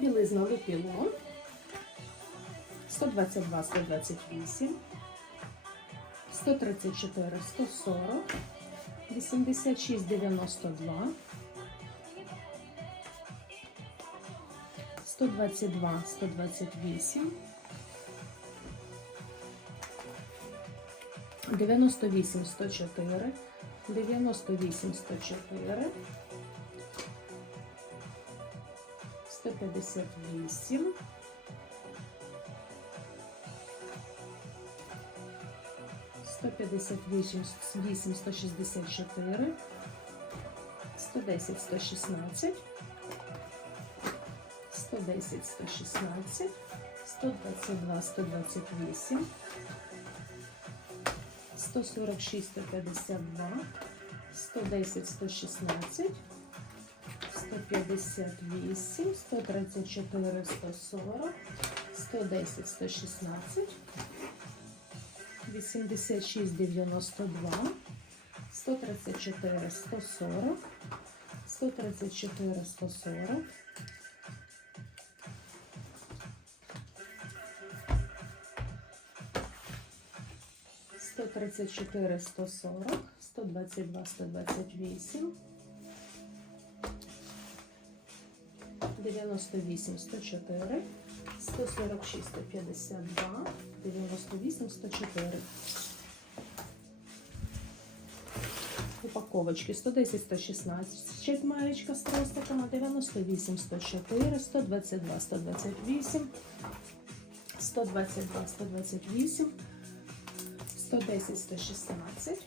Білизна Лепілон 122, 128, 134, 140, 86, 92, 122, 128, 98, 104, 98, 104, 158, 158, 8, 164, 110, 116, 110, 116, 122, 128, 146, 152, 110, 116, 158, 134, 140, 110, 116, 86, 92, 134, 140, 134, 140, 134, 140, 122, 128, 98, 104, 146, 152, 98, 104. Упаковочки. 110, 116, маєчка з тростиками, 98, 104, 122, 128, 122, 128, 110, 116.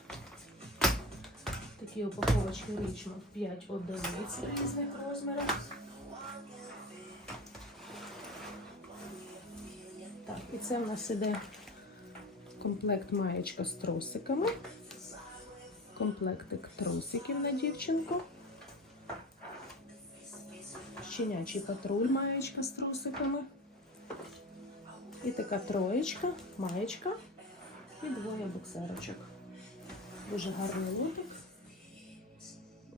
Такі упаковочки Річмонд 5 одиниць різних розмірів. І це в нас іде комплект маєчка з тросиками. Комплектик трусиків на дівчинку. Щенячий патруль маєчка з трусиками. І така троєчка, маєчка і двоє боксерочок. Дуже гарний луки.